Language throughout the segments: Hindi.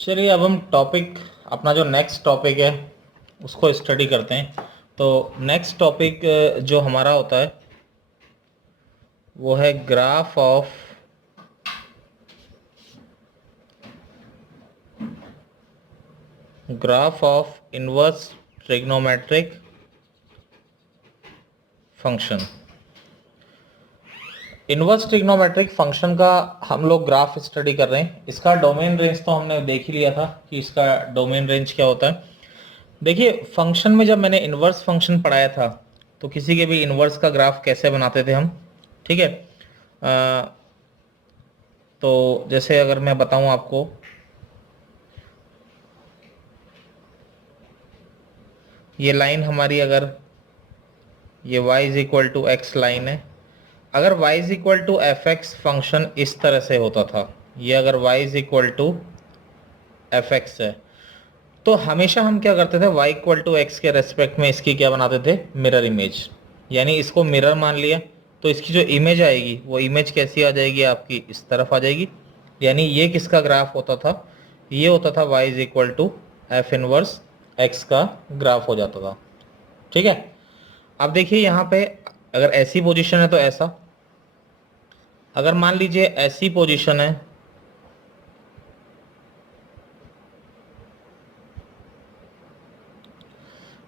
चलिए अब हम टॉपिक अपना जो नेक्स्ट टॉपिक है उसको स्टडी करते हैं। तो नेक्स्ट टॉपिक जो हमारा होता है वो है graph of inverse trigonometric function. Inverse trigonometric function का हम लोग ग्राफ स्टडी कर रहे हैं। इसका डोमेन रेंज तो हमने देख ही लिया था कि इसका डोमेन रेंज क्या होता है। देखिए फंक्शन में जब मैंने इनवर्स फंक्शन पढ़ाया था तो किसी के भी इनवर्स का ग्राफ कैसे बनाते थे हम, ठीक है। तो जैसे अगर मैं बताऊं आपको, ये लाइन हमारी, अगर ये y is equal to x line है, अगर y is equal to f x function इस तरह से होता था, ये अगर y is equal to f x है, तो हमेशा हम क्या करते थे, y इक्वल टू एक्स के रेस्पेक्ट में इसकी क्या बनाते थे, मिरर इमेज। यानी इसको मिरर मान लिया तो इसकी जो इमेज आएगी वो इमेज कैसी आ जाएगी, आपकी इस तरफ आ जाएगी। यानी ये किसका ग्राफ होता था, ये होता था y is equal to f inverse x का ग्राफ हो जाता था, ठीक है। अब देखिए यहाँ पे अगर ऐसी पोजीशन है तो ऐसा, अगर मान लीजिए ऐसी पोजीशन है,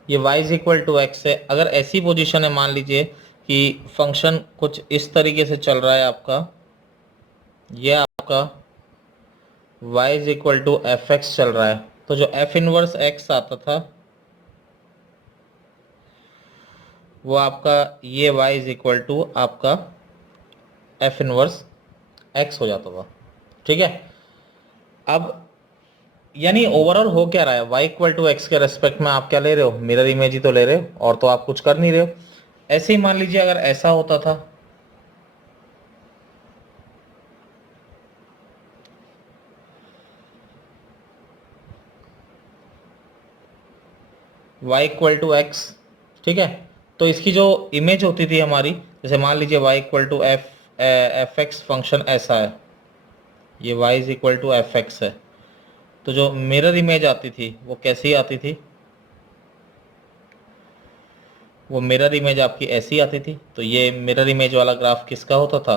ये y is equal to x है, अगर ऐसी पोजीशन है, मान लीजिए कि फंक्शन कुछ इस तरीके से चल रहा है आपका, ये आपका y is equal to f x चल रहा है, तो जो f इनवर्स x आता था वो आपका ये y इज इक्वल टू आपका f इनवर्स x हो जाता था, ठीक है। अब यानी ओवरऑल हो क्या रहा है, y इक्वल टू एक्स के रेस्पेक्ट में आप क्या ले रहे हो, मिरर इमेज ही तो ले रहे हो, और तो आप कुछ कर नहीं रहे हो। ऐसे ही मान लीजिए अगर ऐसा होता था, y इक्वल टू एक्स, ठीक है, तो इसकी जो इमेज होती थी हमारी, जैसे मान लीजिए y equal to f x function ऐसा है, ये y is equal to f x है, तो जो मिरर इमेज आती थी वो कैसी आती थी, वो मिरर इमेज आपकी ऐसी आती थी। तो ये मिरर इमेज वाला ग्राफ किसका होता था,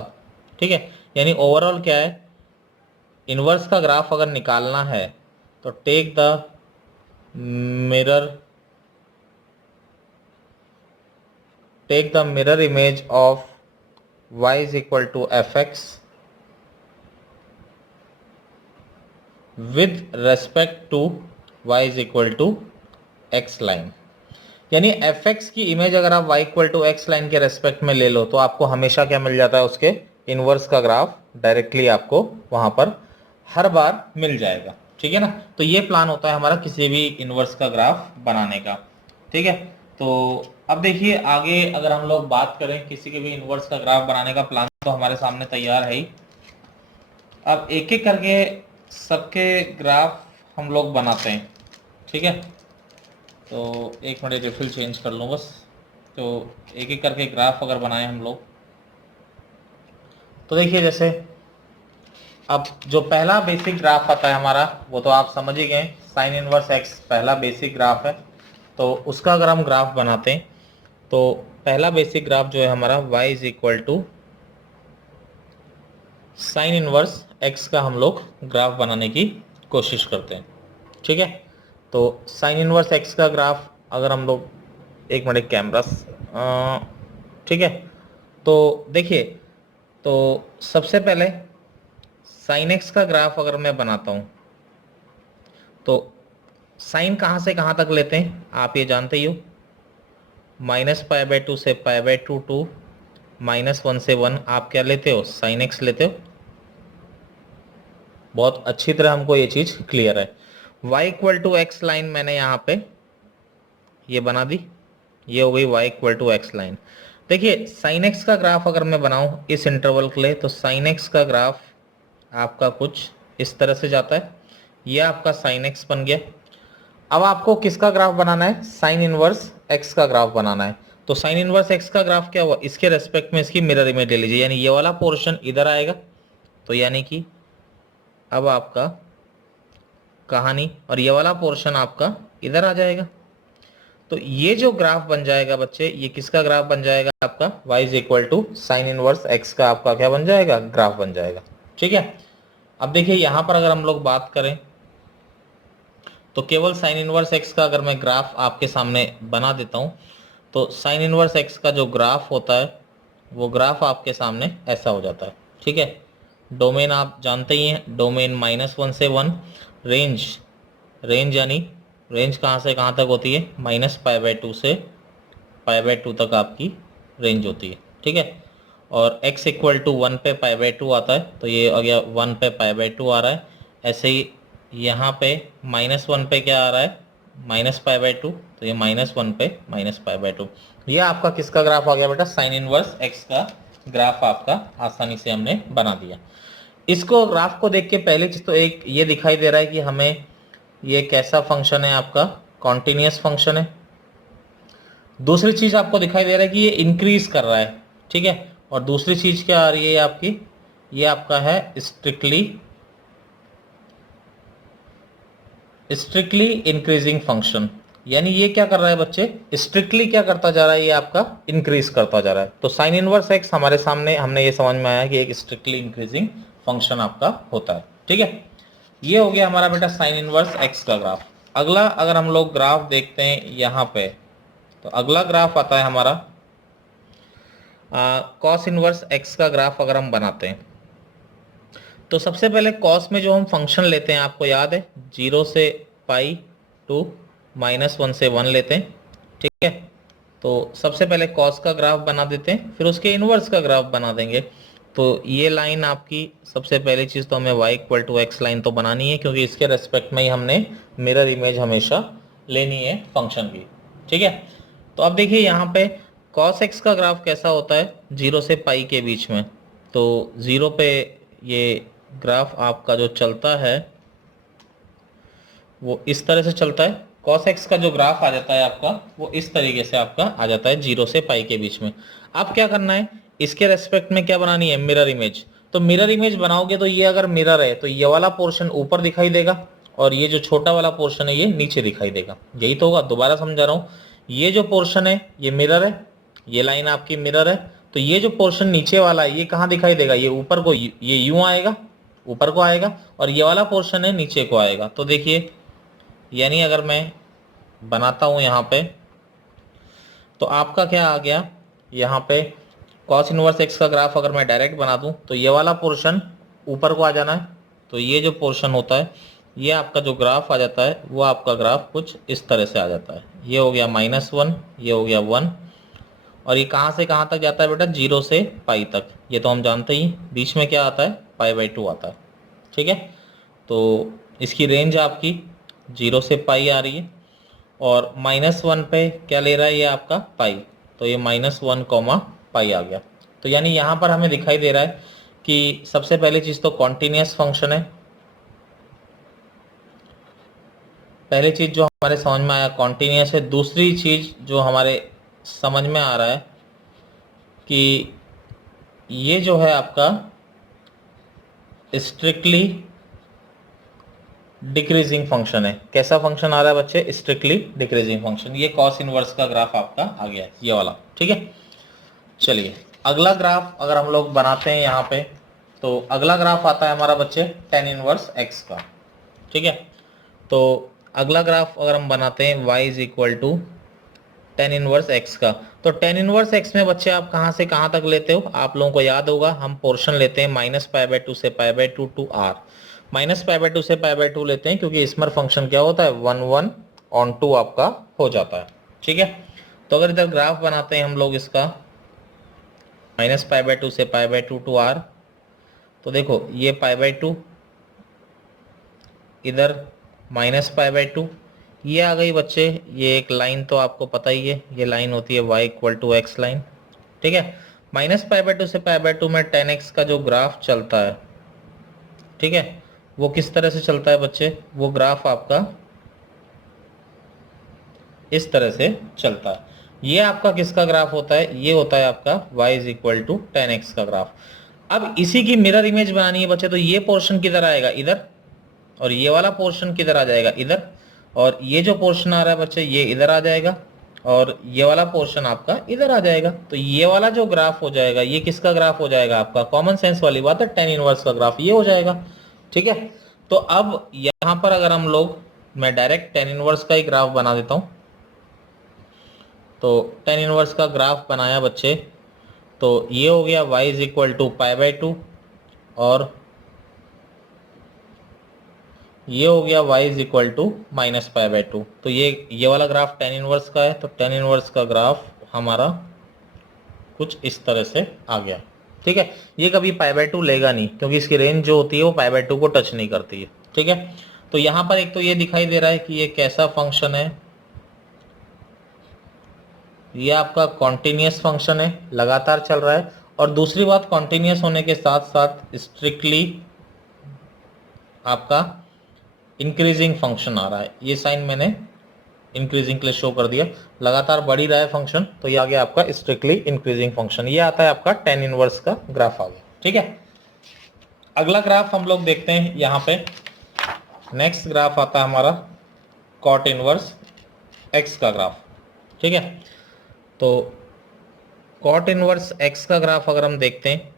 ठीक है। यानी ओवरऑल क्या है, इनवर्स का ग्राफ अगर निकालना है तो take the mirror image of y is equal to f x with respect to y is equal to x line. यानी एफ एक्स की इमेज अगर आप y equal to x line के रेस्पेक्ट में ले लो तो आपको हमेशा क्या मिल जाता है, उसके इनवर्स का ग्राफ डायरेक्टली आपको वहां पर हर बार मिल जाएगा, ठीक है ना। तो ये प्लान होता है हमारा किसी भी इनवर्स का ग्राफ बनाने का, ठीक है। तो अब देखिए आगे अगर हम लोग बात करें किसी के भी इनवर्स का ग्राफ बनाने का प्लान, तो हमारे सामने तैयार है ही। अब एक एक करके सबके ग्राफ हम लोग बनाते हैं, ठीक है। तो एक मिनट रिफिल चेंज कर लूँ बस। तो एक एक करके ग्राफ अगर बनाए हम लोग, तो देखिए जैसे अब जो पहला बेसिक ग्राफ आता है हमारा वो तो आप समझ ही गए, साइन इनवर्स एक्स पहला बेसिक ग्राफ है। तो उसका अगर हम ग्राफ बनाते हैं तो पहला बेसिक ग्राफ जो है हमारा y is equal to sine inverse x का हम लोग ग्राफ बनाने की कोशिश करते हैं, ठीक है। तो साइन इनवर्स एक्स का ग्राफ अगर हम लोग, एक मिनट कैमरा, ठीक है। तो देखिए, तो सबसे पहले साइन एक्स का ग्राफ अगर मैं बनाता हूं तो साइन कहां से कहां तक लेते हैं आप ये जानते ही हो, -π/2 से π/2 टू -1 से 1 आप क्या लेते हो, साइन एक्स लेते हो। बहुत अच्छी तरह हमको ये चीज क्लियर है। y equal to x line मैंने यहाँ पे ये बना दी, ये हो गई y equal to x line. देखिए साइन एक्स का ग्राफ अगर मैं बनाऊं इस इंटरवल के लिए, तो साइन एक्स का ग्राफ आपका कुछ इस तरह से जाता है, ये आपका साइन एक्स बन गया। अब आपको किसका ग्राफ बनाना है, साइन इनवर्स एक्स का ग्राफ बनाना है। तो साइन इनवर्स एक्स का ग्राफ क्या हुआ, इसके रेस्पेक्ट में इसकी मिरर इमेज ले लीजिए, यानी ये वाला पोर्शन इधर आएगा। तो यानी कि अब आपका कहानी, और ये वाला पोर्शन आपका इधर आ जाएगा। तो ये जो ग्राफ बन जाएगा बच्चे, ये किसका ग्राफ बन जाएगा आपका, y is equal to sine inverse x का आपका क्या बन जाएगा, ग्राफ बन जाएगा। ठीक है, अब देखिए यहां पर अगर हम लोग बात करें तो केवल साइन इनवर्स x का अगर मैं ग्राफ आपके सामने बना देता हूं, तो साइन इनवर्स x का जो ग्राफ होता है वो ग्राफ आपके सामने ऐसा हो जाता है। ठीक है, डोमेन आप जानते ही हैं, डोमेन -1 से 1, रेंज, रेंज यानी रेंज कहाँ से कहाँ तक होती है, -π/2 से π/2 तक आपकी रेंज होती है। ठीक है, और x इक्वल टू 1 पे π/2 आता है, तो ये आ गया 1 पे π/2 आ रहा है। ऐसे ही यहाँ पे -1 पे क्या आ रहा है, -π/2, तो ये -1 पे -π/2। ये आपका किसका ग्राफ आ गया बेटा, साइन इनवर्स x का ग्राफ आपका आसानी से हमने बना दिया। इसको ग्राफ को देख के पहली चीज तो एक ये दिखाई दे रहा है कि हमें ये कैसा फंक्शन है, आपका कॉन्टिन्यूस फंक्शन है। दूसरी चीज आपको दिखाई दे रहा है कि ये इंक्रीज कर रहा है। ठीक है, और दूसरी चीज क्या आ रही है आपकी, ये आपका है स्ट्रिक्टली इंक्रीजिंग फंक्शन। यानी ये क्या कर रहा है बच्चे, स्ट्रिक्टली क्या करता जा रहा है, ये आपका इंक्रीज करता जा रहा है। तो साइन इनवर्स एक्स हमारे सामने, हमने ये समझ में आया कि एक स्ट्रिक्टली इंक्रीजिंग फंक्शन आपका होता है। ठीक है, ये हो गया हमारा बेटा साइन इनवर्स एक्स का ग्राफ। अगला अगर हम लोग ग्राफ देखते हैं यहाँ पे, तो अगला ग्राफ आता है हमारा कॉस इनवर्स एक्स का ग्राफ अगर हम बनाते हैं, तो सबसे पहले कॉस में जो हम फंक्शन लेते हैं आपको याद है, 0 से पाई टू -1 से 1 लेते हैं। ठीक है, तो सबसे पहले कॉस का ग्राफ बना देते हैं, फिर उसके इनवर्स का ग्राफ बना देंगे। तो ये लाइन आपकी सबसे पहली चीज़ तो हमें y equal to x line तो बनानी है, क्योंकि इसके रेस्पेक्ट में ही हमने मिरर इमेज हमेशा लेनी है फंक्शन की। ठीक है, तो अब देखिए यहाँ पे cos x का ग्राफ कैसा होता है, 0 से पाई के बीच में। तो 0 पे ये ग्राफ आपका जो चलता है वो इस तरह से चलता है। cos x का जो ग्राफ आ जाता है आपका, वो इस तरीके से आपका आ जाता है 0 से पाई के बीच में। अब क्या करना है, इसके रेस्पेक्ट में क्या बनानी है, मिरर इमेज। तो मिरर इमेज बनाओगे तो ये अगर मिरर है तो ये वाला पोर्शन ऊपर दिखाई देगा और ये जो छोटा वाला पोर्शन है ये नीचे दिखाई देगा। यही तो होगा, दोबारा समझा रहा हूँ, ये जो पोर्शन है ये मिरर है, ये लाइन आपकी मिरर है। तो ये जो पोर्शन नीचे वाला है ये कहाँ दिखाई देगा, ये ऊपर को, ये यूं आएगा, ऊपर को आएगा, और ये वाला पोर्शन है नीचे को आएगा। तो देखिए, यानी अगर मैं बनाता हूं यहाँ पे, तो आपका क्या आ गया यहाँ पे, कॉस इनवर्स एक्स का ग्राफ अगर मैं डायरेक्ट बना दूं तो ये वाला पोर्शन ऊपर को आ जाना है। तो ये जो पोर्शन होता है, ये आपका जो ग्राफ आ जाता है वो आपका ग्राफ कुछ इस तरह से आ जाता है। ये हो गया -1, ये हो गया 1, और ये कहाँ से कहाँ तक जाता है बेटा, 0 से पाई तक। ये तो हम जानते ही, बीच में क्या आता है, π/2 आता है। ठीक है, तो इसकी रेंज आपकी 0 से पाई आ रही है, और -1 पे क्या ले रहा है ये आपका पाई, तो ये -1, पाई आ गया। तो यानी यहाँ पर हमें दिखाई दे रहा है कि सबसे पहली चीज़ तो कॉन्टिन्यूस फंक्शन है। पहली चीज़ जो हमारे समझ में आया कॉन्टिन्यूस है। दूसरी चीज़ जो हमारे समझ में आ रहा है कि ये जो है आपका स्ट्रिक्टली डिक्रीजिंग फंक्शन है। कैसा फंक्शन आ रहा है बच्चे, स्ट्रिक्टली डिक्रीजिंग फंक्शन। ये कॉस इनवर्स का ग्राफ आपका आ गया है, ये वाला। ठीक है, चलिए अगला ग्राफ अगर हम लोग बनाते हैं यहाँ पे, तो अगला ग्राफ आता है हमारा बच्चे टेन इनवर्स एक्स का। ठीक है, तो अगला ग्राफ अगर हम बनाते हैं y is equal to tan inverse x का, तो टेन इनवर्स एक्स में बच्चे आप कहाँ से कहाँ तक लेते हो, आप लोगों को याद होगा, हम पोर्शन लेते हैं -π/2 से π/2 टू r। -π/2 से π/2 लेते हैं क्योंकि इसमें फंक्शन क्या होता है, 1/1/2 आपका हो जाता है। ठीक है, तो अगर इधर ग्राफ बनाते हैं हम लोग इसका -π/2 से π/2 टू r, तो देखो ये π/2, इधर -π/2, ये आ गई बच्चे। ये एक लाइन तो आपको पता ही है, ये लाइन होती है y equal to x line. ठीक है, -π/2 से π/2 में 10x का जो ग्राफ चलता है, ठीक है, वो किस तरह से चलता है बच्चे, वो ग्राफ आपका इस तरह से चलता है। ये आपका किसका ग्राफ होता है, ये होता है आपका y is equal to 10x का ग्राफ। अब इसी की मिरर इमेज बनानी है बच्चे, तो ये पोर्शन किधर आएगा, इधर। और ये वाला पोर्शन किधर आ जाएगा, इधर, और ये जो पोर्शन आ रहा है बच्चे ये इधर आ जाएगा, और ये वाला पोर्शन आपका इधर आ जाएगा। तो ये वाला जो ग्राफ हो जाएगा ये किसका ग्राफ हो जाएगा, आपका कॉमन सेंस वाली बात है, tan इनवर्स का ग्राफ ये हो जाएगा। ठीक है, तो अब यहां पर अगर हम लोग, मैं डायरेक्ट tan इनवर्स का ही ग्राफ बना देता हूं। तो tan इनवर्स का ग्राफ बनाया बच्चे, तो ये हो गया y इज इक्वल टू π/2 और ये हो गया y इज इक्वल टू -π/2। तो ये वाला ग्राफ tan इनवर्स का है, तो tan इनवर्स का ग्राफ हमारा कुछ इस तरह से आ गया। ठीक है, ये कभी π/2 लेगा नहीं क्योंकि इसकी रेंज जो होती है वो π/2 को टच नहीं करती है। ठीक है, तो यहां पर एक तो ये दिखाई दे रहा है कि ये कैसा फंक्शन है, ये आपका कॉन्टिन्यूस फंक्शन है, लगातार चल रहा है। और दूसरी बात, कॉन्टिन्यूस होने के साथ साथ स्ट्रिक्टली आपका इंक्रीजिंग फंक्शन आ रहा है। ये साइन मैंने इंक्रीजिंग के लिए शो कर दिया, लगातार बढ़ ही रहा है फंक्शन, तो ये आ गया आपका स्ट्रिक्टली इंक्रीजिंग फंक्शन। ये आता है आपका tan इनवर्स का ग्राफ आ गया। ठीक है, अगला ग्राफ हम लोग देखते हैं। यहाँ पे नेक्स्ट ग्राफ आता है हमारा cot इनवर्स x का ग्राफ। ठीक है, तो cot इनवर्स x का ग्राफ अगर हम देखते हैं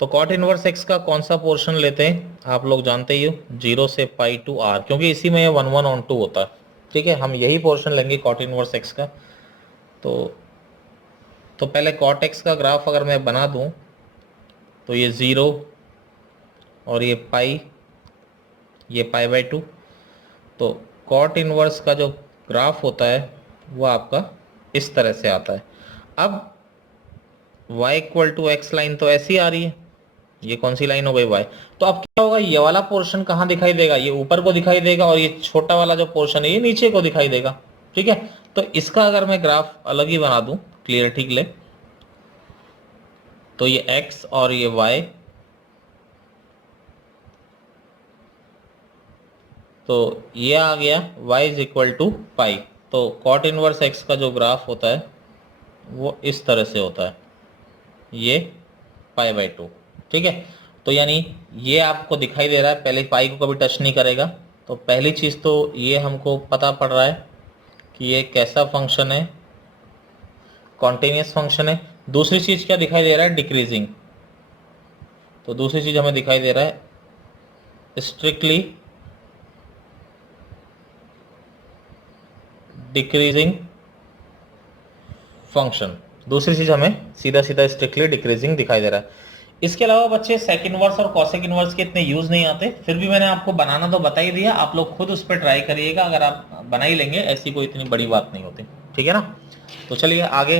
तो cot इनवर्स x का कौन सा पोर्शन लेते हैं, आप लोग जानते ही हो, 0 से पाई टू r, क्योंकि इसी में ये 1/1/2 होता है। ठीक है, हम यही पोर्शन लेंगे cot इनवर्स x का। तो पहले cot x का ग्राफ अगर मैं बना दूं तो ये 0 और ये पाई, ये π/2। तो cot इनवर्स का जो ग्राफ होता है वो आपका इस तरह से आता है। अब y equal to x line तो ऐसी आ रही है, ये कौन सी लाइन हो गई y। तो अब क्या होगा, ये वाला पोर्शन कहाँ दिखाई देगा, ये ऊपर को दिखाई देगा, और ये छोटा वाला जो पोर्शन है ये नीचे को दिखाई देगा। ठीक है, तो इसका अगर मैं ग्राफ अलग ही बना दूं क्लियरिटी के लिए, तो ये x और ये y, तो ये आ गया y इज इक्वल टू पाई। तो cot इनवर्स x का जो ग्राफ होता है वो इस तरह से होता है, ये π/2। ठीक है, तो यानी ये आपको दिखाई दे रहा है, पहले पाई को कभी टच नहीं करेगा। तो पहली चीज़ तो ये हमको पता पड़ रहा है कि ये कैसा फंक्शन है, कॉन्टिन्यूस फंक्शन है। दूसरी चीज़ क्या दिखाई दे रहा है, डिक्रीजिंग। तो दूसरी चीज़ हमें दिखाई दे रहा है स्ट्रिक्टली डिक्रीजिंग फंक्शन। दूसरी चीज हमें सीधा सीधा स्ट्रिक्टली डिक्रीजिंग दिखाई दे रहा है। इसके अलावा बच्चे सेक इनवर्स और कॉसेक इनवर्स के इतने यूज नहीं आते, फिर भी मैंने आपको बनाना तो बता ही दिया, आप लोग खुद उस पर ट्राई करिएगा, अगर आप बना ही लेंगे ऐसी कोई इतनी बड़ी बात नहीं होती। ठीक है ना, तो चलिए आगे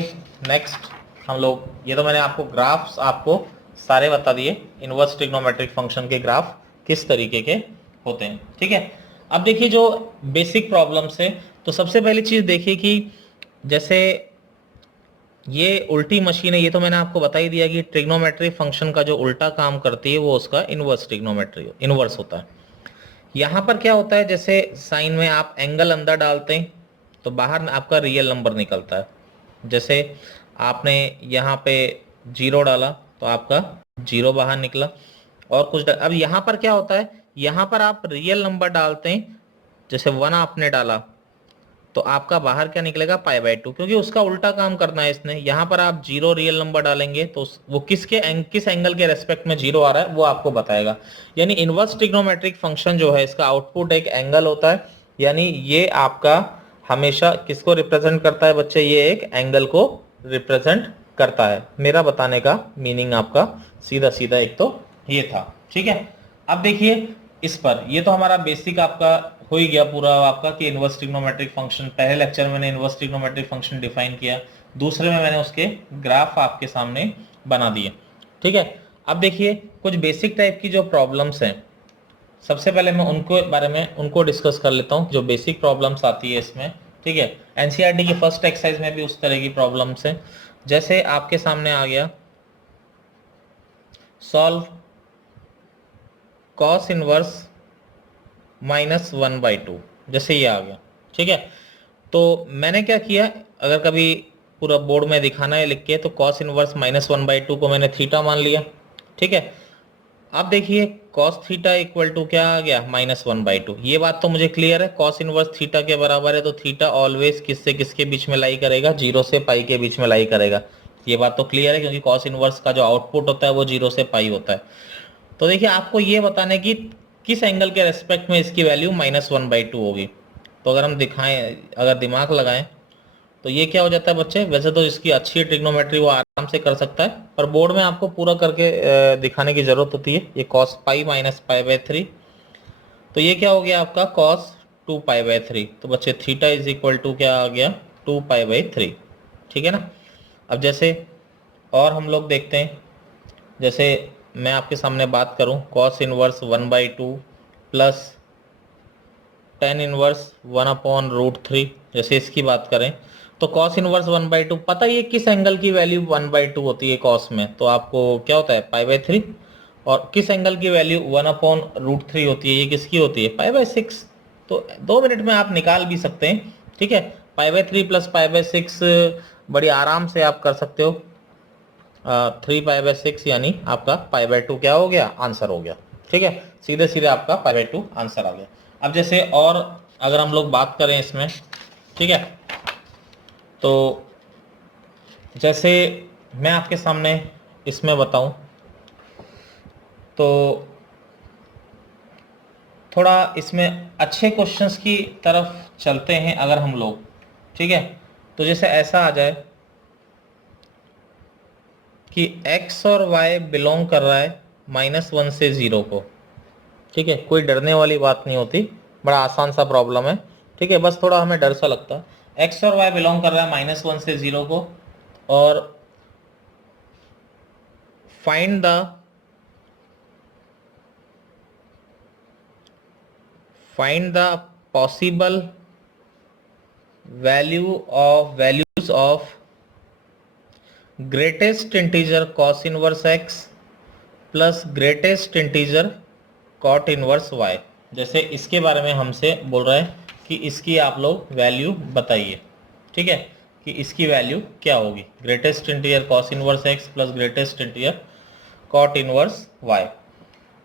नेक्स्ट हम लोग, ये तो मैंने आपको ग्राफ्स आपको सारे बता दिए, इनवर्स ट्रिग्नोमेट्रिक फंक्शन के ग्राफ किस तरीके के होते हैं। ठीक है, अब देखिए जो बेसिक प्रॉब्लम्स है, तो सबसे पहली चीज देखिए कि जैसे ये उल्टी मशीन है, ये तो मैंने आपको बता ही दिया कि ट्रिग्नोमेट्री फंक्शन का जो उल्टा काम करती है वो उसका इनवर्स ट्रिग्नोमेट्री इनवर्स होता है। यहाँ पर क्या होता है, जैसे साइन में आप एंगल अंदर डालते हैं तो बाहर आपका रियल नंबर निकलता है। जैसे आपने यहाँ पे 0 डाला तो आपका 0 बाहर निकला, और कुछ अब यहाँ पर क्या होता है, यहाँ पर आप रियल नंबर डालते हैं, जैसे 1 आपने डाला तो आपका बाहर क्या निकलेगा, π/2, क्योंकि उसका उल्टा काम करना है इसने। यहाँ पर आप 0 रियल नंबर डालेंगे तो वो किस एंगल के रेस्पेक्ट में 0 आ रहा है वो आपको बताएगा। यानी इनवर्स ट्रिग्नोमेट्रिक फंक्शन जो है इसका आउटपुट एक एंगल होता है, यानी ये आपका हमेशा किसको रिप्रेजेंट करता है बच्चे, ये एक एंगल को रिप्रेजेंट करता है। मेरा बताने का मीनिंग आपका सीधा सीधा एक तो ये था। ठीक है, अब देखिए इस पर, ये तो हमारा बेसिक आपका हो ही गया पूरा आपका कि इनवर्स ट्रिग्नोमेट्रिक फंक्शन, पहले लेक्चर में मैंने इनवर्स ट्रिग्नोमेट्रिक फंक्शन डिफाइन किया, दूसरे में मैंने उसके ग्राफ आपके सामने बना दिए। ठीक है, अब देखिए कुछ बेसिक टाइप की जो प्रॉब्लम्स हैं, सबसे पहले मैं उनको बारे में उनको डिस्कस कर लेता हूँ, जो बेसिक प्रॉब्लम्स आती है इसमें। ठीक है, एनसीईआरटी की फर्स्ट एक्सरसाइज में भी उस तरह की प्रॉब्लम्स हैं। जैसे आपके सामने आ गया सॉल्व कॉस इनवर्स -1/2, जैसे ये आ गया। ठीक है, तो मैंने क्या किया, अगर कभी पूरा बोर्ड में दिखाना है लिख के, तो कॉस इनवर्स -1/2 को मैंने थीटा मान लिया। ठीक है, अब देखिए कॉस थीटा इक्वल टू क्या आ गया, -1/2। ये बात तो मुझे क्लियर है, कॉस इनवर्स थीटा के बराबर है, तो थीटा ऑलवेज किससे किसके बीच में लाई करेगा, 0 से पाई के बीच में लाई करेगा। ये बात तो क्लियर है, क्योंकि कॉस इनवर्स का जो आउटपुट होता है वो 0 से पाई होता है। तो देखिए आपको ये बताना है कि किस एंगल के रेस्पेक्ट में इसकी वैल्यू -1/2 होगी। तो अगर हम दिखाएं, अगर दिमाग लगाएं, तो ये क्या हो जाता है बच्चे, वैसे तो इसकी अच्छी ट्रिग्नोमेट्री वो आराम से कर सकता है, पर बोर्ड में आपको पूरा करके दिखाने की जरूरत होती है। ये cos पाई माइनस पाई/3, तो ये क्या हो गया आपका cos 2π/3। तो बच्चे थीटा इज इक्वल टू क्या आ गया, 2π/3। ठीक है ना। अब जैसे और हम लोग देखते हैं, जैसे मैं आपके सामने बात करूं, cos inverse 1/2 plus tan inverse 1/√3, जैसे इसकी बात करें तो cos इनवर्स 1/2, पता ही है किस एंगल की वैल्यू 1/2 होती है cos में, तो आपको क्या होता है π/3, और किस एंगल की वैल्यू 1/√3 होती है, ये किसकी होती है π/6। तो 2 मिनट में आप निकाल भी सकते हैं। ठीक है, π/3 प्लस π/6 बड़ी आराम से आप कर सकते हो। 3π/6 यानी आपका π/2 क्या हो गया, आंसर हो गया। ठीक है, सीधे सीधे आपका π/2 आंसर आ गया। अब जैसे और अगर हम लोग बात करें इसमें, ठीक है, तो जैसे मैं आपके सामने इसमें बताऊं, तो थोड़ा इसमें अच्छे क्वेश्चंस की तरफ चलते हैं अगर हम लोग। ठीक है, तो जैसे ऐसा आ जाए कि x और y बिलोंग कर रहा है -1 से 0 को। ठीक है, कोई डरने वाली बात नहीं होती, बड़ा आसान सा प्रॉब्लम है। ठीक है, बस थोड़ा हमें डर सा लगता है। x और y बिलोंग कर रहा है -1 से 0 को, और find the possible values of greatest integer cos inverse x plus greatest integer cot inverse y। जैसे इसके बारे में हमसे बोल रहा है कि इसकी आप लोग वैल्यू बताइए। ठीक है, कि इसकी वैल्यू क्या होगी, greatest integer cos inverse x plus greatest integer cot inverse y।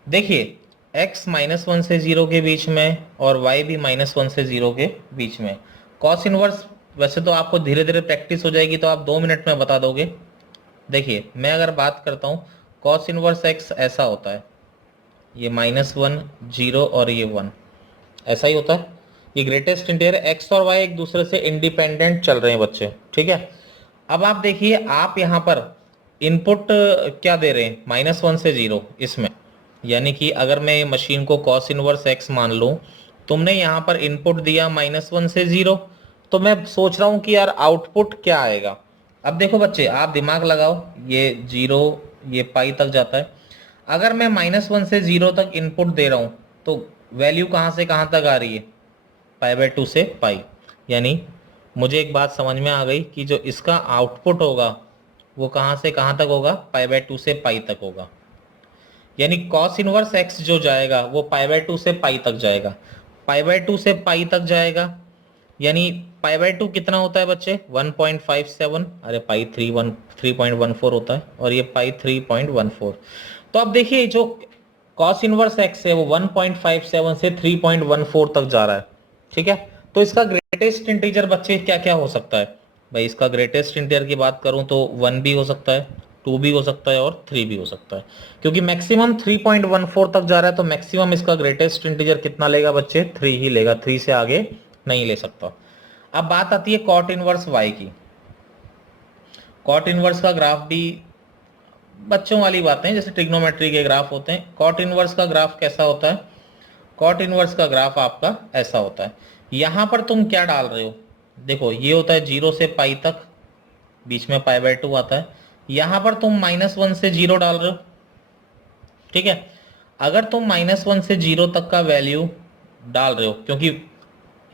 देखिए x -1 से 0 के बीच में और y भी -1 से 0 के बीच में। cos इनवर्स वैसे तो आपको धीरे धीरे प्रैक्टिस हो जाएगी, तो आप 2 मिनट में बता दोगे। देखिए मैं अगर बात करता हूँ, cos इनवर्स x ऐसा होता है, ये -1 0 और ये 1 ऐसा ही होता है। ये ग्रेटेस्ट इंटीजर x और y एक दूसरे से इंडिपेंडेंट चल रहे हैं बच्चे। ठीक है, अब आप देखिए, आप यहाँ पर इनपुट क्या दे रहे हैं, -1 से 0 इसमें, यानी कि अगर मैं मशीन को cos इनवर्स x मान लूँ, तुमने यहाँ पर इनपुट दिया -1 से 0, तो मैं सोच रहा हूँ कि यार आउटपुट क्या आएगा। अब देखो बच्चे, आप दिमाग लगाओ, ये 0 ये पाई तक जाता है। अगर मैं -1 से 0 तक इनपुट दे रहा हूँ, तो वैल्यू कहाँ से कहाँ तक आ रही है, π/2 से पाई। यानी मुझे एक बात समझ में आ गई कि जो इसका आउटपुट होगा वो कहाँ से कहाँ तक होगा, π/2 से पाई तक होगा। यानी cos इनवर्स x जो जाएगा वो π/2 से पाई तक जाएगा, π/2 से पाई तक जाएगा। यानी π/2 कितना होता है बच्चे, 1.57, अरे पाई 3.14 होता है, और ये पाई 3.14। तो अब देखिए जो cos इनवर्स x है वो 1.57 से 3.14 तक जा रहा है। ठीक है, तो इसका ग्रेटेस्ट इंटीजर बच्चे क्या क्या हो सकता है भाई, इसका ग्रेटेस्ट इंटीजर की बात करूं तो 1 भी हो सकता है, 2 भी हो सकता है, और 3 भी हो सकता है। क्योंकि मैक्सिमम 3.14 तक जा रहा है, तो मैक्सिमम इसका ग्रेटेस्ट इंटीजर कितना लेगा बच्चे, 3 ही लेगा, 3 से आगे नहीं ले सकता। अब बात आती है cot इनवर्स y की। cot इनवर्स का ग्राफ भी बच्चों वाली बातें, जैसे ट्रिग्नोमेट्री के ग्राफ होते हैं। cot इनवर्स का ग्राफ कैसा होता है, cot इनवर्स का ग्राफ आपका ऐसा होता है। यहां पर तुम क्या डाल रहे हो, देखो ये होता है 0 से पाई तक, बीच में π/2 आता है। यहां पर तुम -1 से 0 डाल रहे हो। ठीक है, अगर तुम -1 से 0 तक का वैल्यू डाल रहे हो, क्योंकि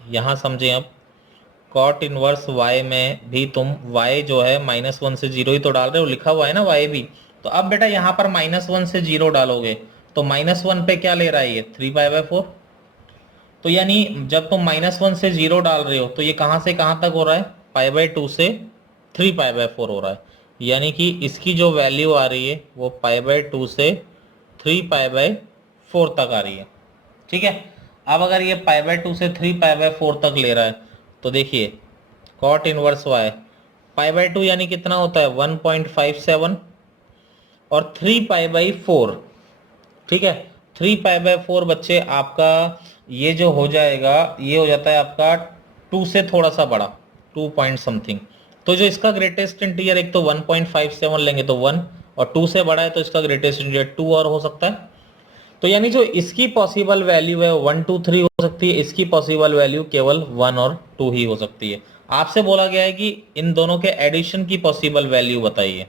यहां समझें अब, cot इनवर्स y में भी तुम y जो है -1 से 0 ही तो डाल रहे हो, लिखा हुआ है ना y भी। तो अब बेटा यहाँ पर -1 से 0 डालोगे तो -1 पे क्या ले रहा है, ये 3π/4। तो यानी जब तुम -1 से 0 डाल रहे हो तो ये कहाँ से कहाँ तक हो रहा है, π/2 से 3π/4 हो रहा है। यानी कि इसकी जो वैल्यू आ रही है वो π/2 से 3π/4 4 तक आ रही है, ठीक है। अब अगर ये π/2 से 3π/4 तक ले रहा है तो देखिए cot इनवर्स y π/2 यानी कितना होता है 1.57 और 3π/4, ठीक है। 3π/4 बच्चे आपका ये जो हो जाएगा ये हो जाता है आपका 2 से थोड़ा सा बड़ा 2 पॉइंट समथिंग। तो जो इसका ग्रेटेस्ट इंटीजर एक तो 1.57 लेंगे तो 1 और 2 से बड़ा है तो इसका ग्रेटेस्ट इंटीजर 2 और हो सकता है। तो यानी जो इसकी पॉसिबल वैल्यू है 1 2 3 हो सकती है, इसकी पॉसिबल वैल्यू केवल 1 और 2 ही हो सकती है। आपसे बोला गया है कि इन दोनों के एडिशन की पॉसिबल वैल्यू बताइए।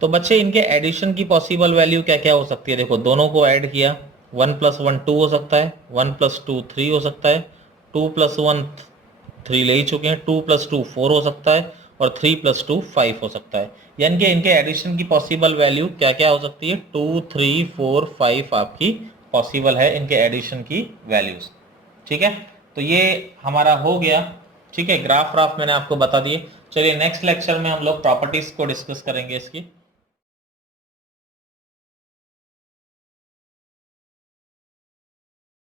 तो बच्चे इनके एडिशन की पॉसिबल वैल्यू क्या क्या हो सकती है, देखो दोनों को ऐड किया 1 + 1 2 हो सकता है, 1 + 2 3 हो सकता है, 2 + 1 3 ले ही चुके हैं, 2 + 2 4 हो सकता है और 3 + 2 5 हो सकता है। यानी कि इनके एडिशन की पॉसिबल वैल्यू क्या क्या हो सकती है 2 3 4 5 आपकी पॉसिबल है इनके एडिशन की वैल्यूज, ठीक है। तो ये हमारा हो गया, ठीक है। ग्राफ मैंने आपको बता दिए। चलिए नेक्स्ट लेक्चर में हम लोग प्रॉपर्टीज को डिस्कस करेंगे इसकी।